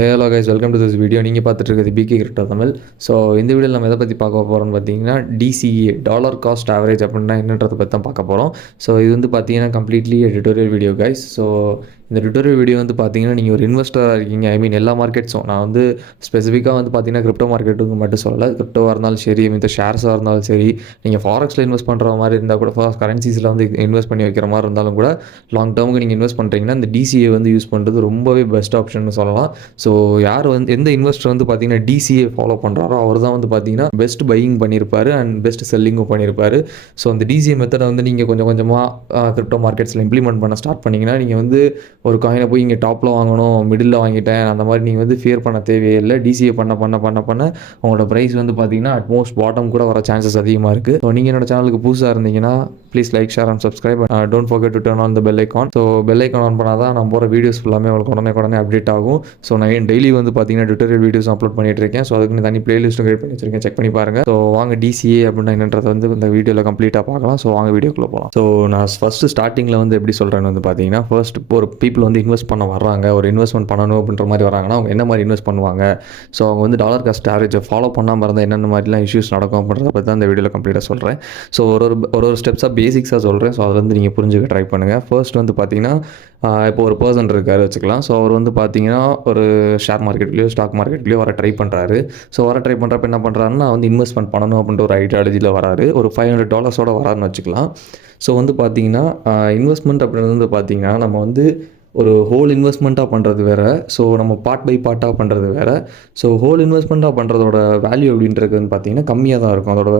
Hello guys, welcome to this video. நீங்கள் பார்த்துட்டு இருக்கிறது பிகே கிரிப்டோ தமிழ். ஸோ இந்த வீடியோவில் நம்ம எதை பற்றி பார்க்க போகிறோம்னு பார்த்தீங்கன்னா, டிசிஏ டாலர் காஸ்ட் ஆவரேஜ் அப்படின்னா என்னன்றதை பற்றி தான் பார்க்க போகிறோம். ஸோ இது வந்து பார்த்தீங்கன்னா completely tutorial video guys. So இந்த டுட்டோரியல் வீடியோ வந்து பார்த்தீங்கன்னா, நீங்கள் ஒரு இன்வெஸ்டராக இருக்கீங்க, ஐ மீன் எல்லா மார்க்கெட்ஸும், நான் வந்து ஸ்பெசிஃபிக்காக வந்து பார்த்தீங்கன்னா கிரிப்டோ மார்க்கெட்டுக்கு மட்டும் சொல்லலை. கிரிப்டோவாக இருந்தாலும் சரி, இந்த ஷேர்ஸாக இருந்தாலும் சரி, நீங்கள் ஃபாரெக்ஸில் இன்வெஸ்ட் பண்ணுற மாதிரி இருந்தால் கூட, கரன்சிஸில் வந்து இன்வெஸ்ட் பண்ணி வைக்கிற மாதிரி இருந்தாலும் கூட, லாங் டேர்முக்கு நீங்கள் இன்வெஸ்ட் பண்ணுறீங்கன்னா இந்த டிசிஏ வந்து யூஸ் பண்ணுறது ரொம்பவே பெஸ்ட் ஆப்ஷன் சொல்லலாம். ஸோ யார் வந்து எந்த இன்வெஸ்டர் வந்து பார்த்தீங்கன்னா டிசிஏ ஃபாலோ பண்ணுறாரோ அவர் தான் வந்து பார்த்தீங்கன்னா பெஸ்ட் பையிங் பண்ணியிருப்பாரு அண்ட் பெஸ்ட் செல்லிங்கும் பண்ணியிருப்பாரு. ஸோ அந்த டிசிஏ மெத்தடை வந்து நீங்கள் கொஞ்சம் கொஞ்சமாக கிரிப்டோ மார்க்கெட்ஸில் இம்ப்ளிமெண்ட் பண்ண ஸ்டார்ட் பண்ணிங்கன்னா, நீங்கள் வந்து ஒரு காயினை போய் இங்கே டாப்பில் வாங்கணும், மிடில் வாங்கிட்டேன் அந்த மாதிரி நீங்கள் வந்து ஃபியர் பண்ண தேவையே இல்லை. டிசிஏ பண்ண உங்களோட ப்ரைஸ் வந்து பார்த்தீங்கன்னா அட்மோஸ்ட் பாட்டம் கூட வர சான்சஸ் அதிகமாக இருக்குது. ஸோ நீங்கள் என்னோட சேனலுக்கு புதுசாக இருந்தீங்கன்னா please like, share and subscribe. Don't forget to turn on the bell icon. So bell icon on பண்ணால் தான் நான் போகிற வீடியோஸ் ஃபுல்லாமே உங்களுக்கு உடனே அப்டேட் ஆகும். ஸோ நான் டெய்லி வந்து பார்த்தீங்கன்னா டுட்டோரியல் வீடியோஸ் அப்லோட் பண்ணிட்டு இருக்கேன். ஸோ அதுக்கு தனி பிளேலிஸ்ட்டும் கிரியேட் பண்ணி வச்சிருக்கேன், செக் பண்ணி பாருங்கள். ஸோ வாங்க டிசிஏ அப்படின்னா என்னன்றதை வந்து இந்த வீடியோவில் கம்ப்ளீட்டாக பார்க்கலாம். ஸோ வாங்க வீடியோக்குள்ளே போகலாம். ஸோ நான் ஃபஸ்ட்டு ஸ்டார்டிங்கில் வந்து எப்படி சொல்கிறேன்னு வந்து பார்த்தீங்கன்னா, ஃபர்ஸ்ட் ஒரு பீப்புள் வந்து இன்வெஸ்ட் பண்ண வர்றாங்க, ஒரு இன்வெஸ்ட்மெண்ட் பண்ணணும் அப்படின்ற மாதிரி வராங்கன்னா அவங்க என்ன மாதிரி இன்வெஸ்ட் பண்ணுவாங்க, ஸோ அவங்க வந்து டாலர் காஸ்ட் ஆவரேஜை ஃபாலோ பண்ணாமல் இருந்தால் என்னென்ன மாதிரிலாம் இஷ்யூஸ் நடக்கும் அப்படின்றத பற்றி தான் இந்த வீடியோவில் கம்ப்ளீட்டாக சொல்கிறேன். ஸோ ஒரு ஸ்டெப்ஸாக பேசிக்ஸாக சொல்கிறேன். ஸோ அதில் வந்து நீங்கள் புரிஞ்சுக்க ட்ரை பண்ணுங்கள். ஃபர்ஸ்ட் வந்து பார்த்தீங்கன்னா, இப்போ ஒரு பர்சன் இருக்கார் வச்சுக்கலாம். ஸோ அவர் வந்து பார்த்தீங்கன்னா ஒரு ஷேர் மார்க்கெட்லேயோ ஸ்டாக் மார்க்கெட்லேயோ வர ட்ரை பண்ணுறாரு. ஸோ ட்ரை பண்ணுறப்ப என்ன பண்ணுறாருன்னா, வந்து இன்வெஸ்ட்மெண்ட் பண்ணணும் அப்படின்ற ஒரு ஐடியாலஜியில் வராரு. ஒரு $500 வராருன்னு வச்சுக்கலாம். ஸோ வந்து பார்த்தீங்கன்னா இன்வெஸ்ட்மெண்ட் அப்படின்றது வந்து பார்த்தீங்கன்னா, நம்ம வந்து ஒரு ஹோல் இன்வெஸ்ட்மெண்ட்டாக பண்ணுறது வேறு, ஸோ நம்ம பார்ட் பை பார்ட்டாக பண்ணுறது வேறு. ஸோ ஹோல் இன்வெஸ்ட்மெண்ட்டாக பண்ணுறதோட வேல்யூ அப்படின்றது வந்து பார்த்திங்கன்னா கம்மியாக தான் இருக்கும். அதோட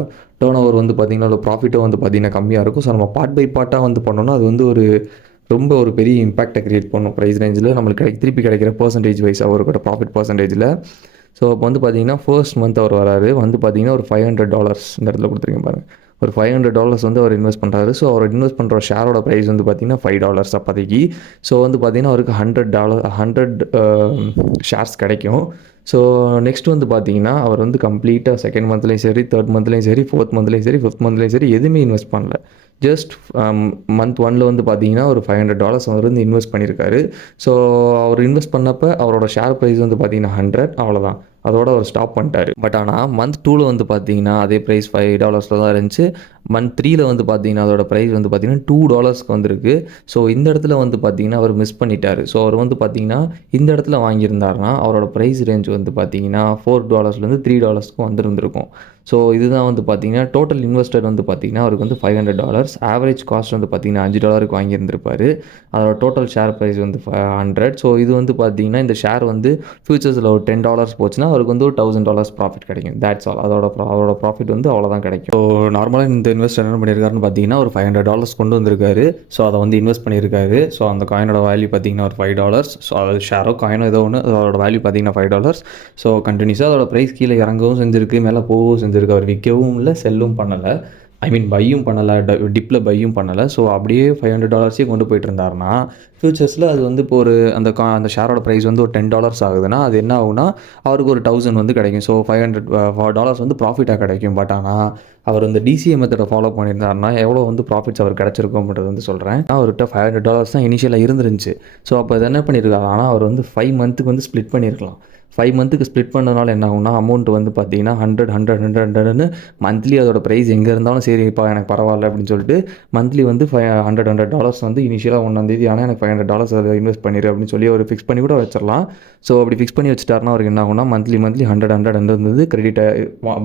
டேர்ன் ஓவர் வந்து பார்த்திங்கன்னா, அதோட ப்ராஃபிட்டும் வந்து பார்த்திங்கன்னா கம்மியாக இருக்கும். ஸோ நம்ம பார்ட் பை பார்ட்டாக வந்து பண்ணோன்னா அது வந்து ரொம்ப ஒரு பெரிய இம்பாக்டை க்ரியேட் பண்ணும் ப்ரைஸ் ரேஞ்சில். நம்மளுக்கு திருப்பி கிடைக்கிற பர்சன்டேஜ் வைஸ் அவரோட ப்ராஃபிட் பர்சன்டேஜில். ஸோ இப்போ வந்து பார்த்தீங்கன்னா ஃபர்ஸ்ட் மந்த் அவர் வராரு, வந்து பார்த்தீங்கன்னா ஒரு $500 இந்த இடத்துல கொடுத்துருக்கேன் பாருங்கள். ஒரு $500 வந்து அவர் இன்வெஸ்ட் பண்ணுறாரு. ஸோ அவர் இன்வெஸ்ட் பண்ணுற ஷேரோட ப்ரைஸ் வந்து பார்த்தீங்கன்னா $5 அப்போதைக்கு. ஸோ வந்து பார்த்தீங்கன்னா அவருக்கு $100 ஷேர்ஸ் கிடைக்கும். ஸோ நெக்ஸ்ட் வந்து பார்த்தீங்கன்னா அவர் வந்து கம்ப்ளீட்டாக செகண்ட் மந்த்லேயும் சரி, தேர்ட் மந்த்லேயும் சரி, ஃபோர்த் மந்த்லேயும் சரி, ஃபிஃப்த் மந்த்லேயும் சரி எதுவுமே இன்வெஸ்ட் பண்ணல. ஜஸ்ட் மந்த் 1ல் வந்து பார்த்தீங்கன்னா ஒரு $500 அவர் வந்து இன்வெஸ்ட் பண்ணியிருக்காரு. ஸோ அவர் இன்வெஸ்ட் பண்ணப்போ அவரோட ஷேர் ப்ரைஸ் வந்து பார்த்தீங்கன்னா 100, அவ்வளோதான். அதோட அவர் ஸ்டாப் பண்ணிட்டார். பட் ஆனால் மந்த் 2ல் வந்து பார்த்தீங்கன்னா அதே ப்ரைஸ் $5 தான் இருந்துச்சு. மந்த் 3ல் வந்து பார்த்தீங்கன்னா அதோட ப்ரைஸ் வந்து பார்த்தீங்கன்னா $2 வந்திருக்கு. ஸோ இந்த இடத்துல வந்து பார்த்தீங்கன்னா அவர் மிஸ் பண்ணிட்டார். ஸோ அவர் வந்து பார்த்தீங்கன்னா இந்த இடத்துல வாங்கியிருந்தாருன்னா அவரோட ப்ரைஸ் ரேஞ்ச் வந்து பார்த்தீங்கன்னா $4லேருந்து $3 வந்திருந்திருக்கும். ஸோ இதுதான் வந்து பார்த்தீங்கன்னா டோட்டல் இன்வெஸ்டர் வந்து பார்த்தீங்கன்னா அவருக்கு வந்து $500, ஆவரேஜ் காஸ்ட் வந்து பார்த்தீங்கன்னா $5 வாங்கியிருந்திருப்பார். அதோட டோட்டல் ஷேர் ப்ரைஸ் வந்து 100. ஸோ இது வந்து பார்த்தீங்கன்னா இந்த ஷேர் வந்து ஃபியூச்சர்ஸில் ஒரு $10 போச்சுன்னா அவருக்கு வந்து ஒரு $1000 ப்ராஃபிட் கிடைக்கும். That's all. அவரோட ப்ராஃபிட் வந்து அவ்வளோதான் கிடைக்கும். ஸோ நார்மலாக இந்த இன்வெஸ்டர் என்ன பண்ணியிருக்காருன்னு பார்த்தீங்கன்னா ஒரு $500 கொண்டு வந்திருக்காரு. ஸோ அதை வந்து இன்வெஸ்ட் பண்ணியிருக்காரு. ஸோ அந்த காயினோட வேல்யூ பார்த்தீங்கன்னா ஒரு $5. ஸோ அது ஷேரோ காயினோ ஏதோ ஒன்று, அதோட வேல்யூ பார்த்தீங்கன்னா $5. ஸோ கண்டினியூஸாக அதோட ப்ரைஸ் கீழே இறங்கவும் செஞ்சுருக்கு, மேலே போகவும் செஞ்சுருக்கு. அவர் விற்கவும் இல்லை, செல்லும் பண்ணலை, ஐ மீன் பையும் பண்ணலை, டிப்பில் பையும் பண்ணலை. ஸோ அப்படியே $500 கொண்டு போயிட்டு இருந்தாருன்னா ஃபியூச்சர்ஸில் அது வந்து இப்போ ஒரு அந்த ஷேரோட ப்ரைஸ் வந்து ஒரு $10 ஆகுதுன்னா அது என்ன ஆகுனா அவருக்கு ஒரு 1000 வந்து கிடைக்கும். ஸோ $500 வந்து ப்ராஃபிட்டாக கிடைக்கும். பட் ஆனால் அவர் இந்த டிசிஏ மெத்தடை ஃபாலோ பண்ணியிருந்தாருன்னா எவ்வளோ வந்து ப்ராஃபிட்ஸ் அவர் கிடச்சிருக்கும் அப்படின்றது வந்து சொல்கிறேன். அவர்கிட்ட $500 தான் இனிஷியலாக இருந்துருந்துச்சு. ஸோ அப்போ அது என்ன பண்ணியிருக்காரு, ஆனால் அவர் வந்து 5 மந்த்துக்கு வந்து ஸ்ப்ளிட் பண்ணியிருக்கலாம். 5 மந்த்துக்கு ஸ்ப்ளிட் பண்ணதுனால என்ன ஆகும்னா அமௌண்ட் வந்து பார்த்தீங்கன்னா 100 மந்த்லி அதோட ப்ரைஸ் எங்கே இருந்தாலும் சரிப்பா எனக்கு பரவாயில்ல அப்படின்னு சொல்லிட்டு மந்த்லி வந்து $100 வந்து இனிஷியலாக 1ஆம் தேதி ஆனால் எனக்கு $500 அதை இன்வெஸ்ட் பண்ணிடு அப்படின்னு சொல்லி அவர் ஃபிக்ஸ் பண்ணி கூட வச்சிடலாம். ஸோ அப்படி ஃபிக்ஸ் பண்ணி வச்சுட்டாருன்னா அவருக்கு என்ன ஆகும்னா மந்த்லி 100 வந்து கிரெடிட்டை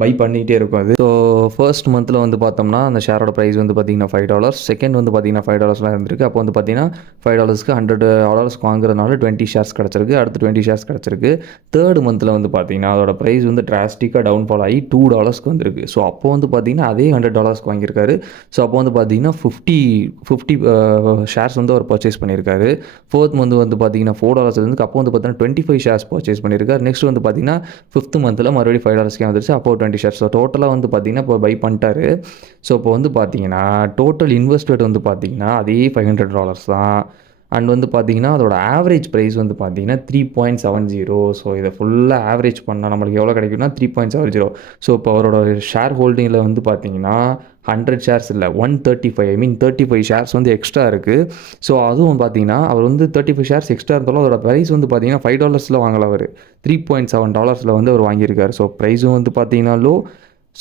பை பண்ணிகிட்டே இருக்கும் அது. ஸோ ஃபர்ஸ்ட் மந்தில் வந்து பார்த்தோம்னா அந்த ஷேரோட ப்ரைஸ் வந்து பார்த்தீங்கன்னா $5, செகண்ட் வந்து பார்த்தீங்கன்னா $5 இருந்திருக்கு. அப்போ வந்து பார்த்தீங்கன்னா $5க்கு $100 வாங்குறதுனால 20 ஷேர்ஸ் கிடச்சிருக்கு. அடுத்து 20 ஷேர்ஸ் கிடச்சிருக்கு. தேர்ட் மந்தில் வந்து பார்த்தீங்கன்னா அதோட ப்ரைஸ் வந்து டிராஸ்டிக்காக டவுன்ஃபால் ஆகி $2 வந்திருக்கு. ஸோ அப்போ வந்து பார்த்தீங்கன்னா அதே $100 வாங்கியிருக்காரு. ஸோ அப்போ வந்து பார்த்தீங்கன்னா 50 ஷேர்ஸ் வந்து அவர் பர்ச்சேஸ் பண்ணியிருக்காரு. ஃபோர்த் மந்த் வந்து பார்த்தீங்கன்னா $4 இருந்துக்கு. அப்போ வந்து பார்த்தீங்கன்னா 25 ஷேர்ஸ் பர்ச்சேஸ் பண்ணியிருக்காரு. நெக்ஸ்ட் வந்து பார்த்தீங்கன்னா ஃபிஃப்த் மந்தில் மறுபடியும் $5 வந்துருச்சு. அப்போ 20 ஷேர்ஸ். ஸோ டோட்டலாக வந்து பார்த்தீங்கன்னா இப்போ பை பண்ணிட்டாரு. ஸோ இப்போ வந்து பார்த்தீங்கன்னா டோட்டல் இன்வெஸ்ட்மெண்ட் வந்து பார்த்தீங்கன்னா அதே $500 தான். அண்ட் வந்து பார்த்தீங்கன்னா அதோட ஆவரேஜ் ப்ரைஸ் வந்து பார்த்தீங்கன்னா 3.70. ஸோ இதை ஃபுல்லாக ஆவரேஜ் பண்ணால் நம்மளுக்கு எவ்வளோ கிடைக்கும்னா 3.70. ஸோ இப்போ அவரோட ஷேர் ஹோல்டிங்கில் வந்து பார்த்தீங்கன்னா 100 ஷேர்ஸ் இல்லை, 135, ஐ மீன் 35 ஷேர்ஸ் வந்து எக்ஸ்ட்ரா இருக்குது. ஸோ அதுவும் பார்த்தீங்கன்னா அவர் வந்து 35 ஷேர்ஸ் எக்ஸ்ட்ரா இருந்தாலும் அதோட ப்ரைஸ் வந்து பார்த்தீங்கன்னா $5 வாங்கல அவர், $3.7 வந்து அவர் வாங்கியிருக்காரு. ஸோ ப்ரைஸும் வந்து பார்த்தீங்கன்னா லோ.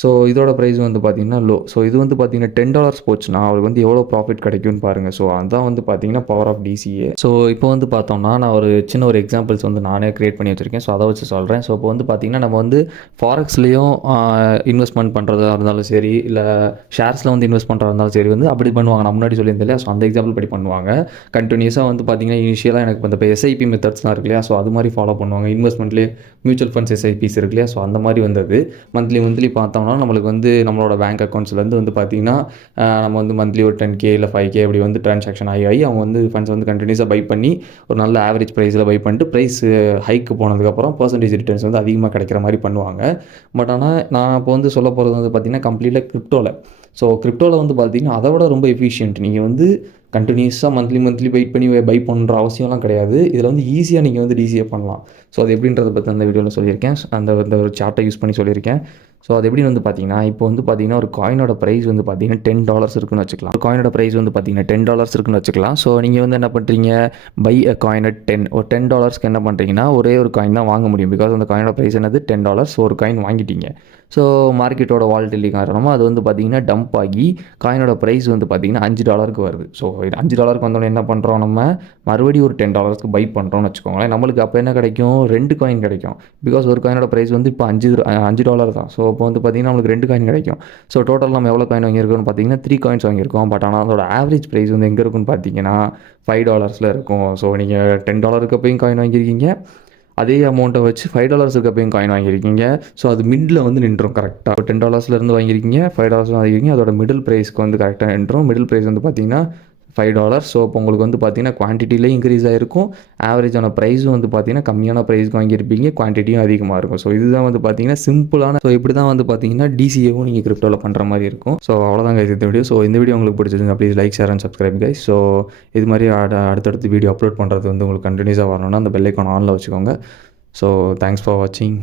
ஸோ இதோட ப்ரைஸ் வந்து பார்த்தீங்கன்னா லோ. ஸோ இது வந்து பார்த்தீங்கன்னா $10 போச்சுன்னா அவருக்கு வந்து எவ்வளோ ப்ராஃபிட் கிடைக்கும்னு பாருங்கள். ஸோ அதான் வந்து பார்த்தீங்கன்னா பவர் ஆஃப் DCA. ஸோ இப்போ வந்து பார்த்தோம்னா நான் ஒரு சின்ன ஒரு எக்ஸாம்பிள்ஸ் வந்து நானே க்ரியேட் பண்ணி வச்சுருக்கேன். ஸோ அதை வச்சு சொல்கிறேன். ஸோ இப்போ வந்து பார்த்தீங்கன்னா நம்ம வந்து ஃபாரெக்ஸ்லேயும் இன்வெஸ்ட்மெண்ட் பண்ணுறதா இருந்தாலும் சரி, இல்லை ஷேர்ஸில் வந்து இன்வெஸ்ட் பண்ணுறதா இருந்தாலும் சரி வந்து அப்படி பண்ணுவாங்க. நான் முன்னாடி சொல்லியிருந்தேன் இல்லையா, ஸோ அந்த எக்ஸாம்பிள் படி பண்ணுவாங்க. கண்டினியூஸாக வந்து பார்த்தீங்கன்னா இனிஷியலாக எனக்கு இப்போ SIP மெத்தட்ஸ்லாம் இருக்கு இல்லையா, ஸோ அது மாதிரி ஃபாலோ பண்ணுவாங்க. இன்வெஸ்ட்மெண்ட்லேயே மியூச்சுவல் ஃபண்ட்ஸ் SIPs இருக்கு இல்லையா, ஸோ அந்த மாதிரி வந்தது. மந்த்லி பார்த்தோம்னா நம்மளுக்கு வந்து நம்மளோட பேங்க் அக்கௌண்ட்ஸ்லேருந்து வந்து பார்த்திங்கன்னா நம்ம வந்து மந்த்லி ஒரு 10K இல்லை 5K அப்படி வந்து ட்ரான்சாக்ஷன் ஆகி அவங்க வந்து ஃபண்ட்ஸ் வந்து கண்டினியூஸாக பை பண்ணி ஒரு நல்ல ஆவரேஜ் ப்ரைஸில் பை பண்ணிட்டு ப்ரைஸ் ஹைக்கு போனதுக்கப்புறம் பர்சன்டேஜ் ரிட்டர்ன்ஸ் வந்து அதிகமாக கிடைக்கிற மாதிரி பண்ணுவாங்க. பட் ஆனால் நான் இப்போ வந்து சொல்ல போகிறது வந்து பார்த்திங்கன்னா கம்ப்ளீட்டாக கிரிப்டோவில். ஸோ கிரிப்டோவில் வந்து பார்த்திங்கன்னா அதை விட ரொம்ப எஃபிஷியன்ட். நீங்கள் வந்து கண்டினியூஸாக மந்த்லி வெயிட் பண்ணி பை பண்ணுற அவசியம்லாம் கிடையாது. இதில் வந்து ஈஸியாக நீங்கள் வந்து DCA பண்ணலாம். ஸோ அது எப்படின்றத பற்றி அந்த வீடியோவில் சொல்லியிருக்கேன். அந்த ஒரு சார்ட்டை யூஸ் பண்ணி சொல்லியிருக்கேன். ஸோ அது எப்படின்னு வந்து பார்த்தீங்கன்னா, இப்போ வந்து பார்த்தீங்கன்னா ஒரு காயினோட ப்ரைஸ் வந்து பார்த்தீங்கன்னா $10 இருக்குன்னு வச்சுக்கலாம். ஒரு காயினோட ப்ரைஸ் வந்து பார்த்தீங்கன்னா $10 இருக்குன்னு வச்சுக்கலாம். ஸோ நீங்கள் வந்து என்ன பண்ணுறீங்க, பை அ காயின் அட் 10. ஒரு $10க்கு என்ன பண்ணுறீங்கன்னா ஒரே ஒரு காயின் தான் வாங்க முடியும். பிகாஸ் அந்த காயினோட ப்ரைஸ் என்னது $10. ஸோ ஒரு காயின் வாங்கிட்டீங்க. ஸோ மார்க்கெட்டோட வாலட்டிலிட்டி காரணமாக அது வந்து பார்த்தீங்கன்னா டம்ப் ஆகி காயினோட ப்ரைஸ் வந்து பார்த்தீங்கன்னா $5 வருது. ஸோ இது $5 வந்தோடனே என்ன பண்ணுறோம், நம்ம மறுபடியும் ஒரு $10 பை பண்ணுறோம்னு வச்சுக்கோங்களேன். நம்மளுக்கு அப்போ என்ன கிடைக்கும், 2 காயின் கிடைக்கும். பிகாஸ் ஒரு காயினோட ப்ரைஸ் வந்து இப்போ $5 தான். ஸோ இப்போ வந்து பார்த்தீங்கன்னா நம்மளுக்கு 2 காயின் கிடைக்கும். ஸோ டோட்டல் நம்ம எவ்வளோ காயின் வாங்கியிருக்கோம்னு பார்த்தீங்கன்னா 3 காயின்ஸ் வாங்கியிருக்கோம். பட் ஆனால் அதோட ஆவரேஜ் ப்ரைஸ் வந்து எங்கே இருக்குன்னு பார்த்தீங்கன்னா $5 இருக்கும். ஸோ நீங்கள் $10 அப்பையும் காயின் வாங்கியிருக்கீங்க, அதே அமௌண்ட்டை வச்சு $5 அப்பையும் காயின் வாங்கியிருக்கீங்க. ஸோ அது மிடில் வந்து நின்றும் கரெக்டாக. $10 வாங்கியிருக்கீங்க, $5 வாங்கியிருக்கீங்க, அதோட மிடில் ப்ரைஸ்க்கு வந்து கரெக்டாக நின்றும். மிடில் ப்ரைஸ் வந்து பார்த்தீங்கன்னா $5. ஸோ இப்போ உங்களுக்கு வந்து பார்த்தீங்கன்னா குவான்டிட்டியிலே இன்க்ரீஸ் ஆகிருக்கும். ஆவரேஜான ப்ரைஸும் வந்து பார்த்தீங்கன்னா கம்மியான ப்ரைஸ்க்கு வாங்கியிருப்பீங்க, குவான்டிட்டியும் அதிகமாக இருக்கும். ஸோ இதுதான் வந்து பார்த்தீங்கன்னா சிம்பிளான. ஸோ இப்படி தான் வந்து பார்த்தீங்கன்னா DCAவும் நீங்கள் கிரிப்டோவில் பண்ணுற மாதிரி இருக்கும். ஸோ அவ்வளோதான் கைஸ் இந்த வீடியோ. ஸோ இந்த வீடியோ உங்களுக்கு பிடிச்சிருந்துங்க please like, share and subscribe guys. So இது மாதிரி அடுத்தடுத்து வீடியோ அப்லோட் பண்ணுறது வந்து உங்களுக்கு கண்டினியூஸாக வரணும்னா அந்த பெல் ஐக்கான் ஆனில் வச்சுக்கோங்க. ஸோ தேங்க்ஸ் ஃபார் வாட்சிங்.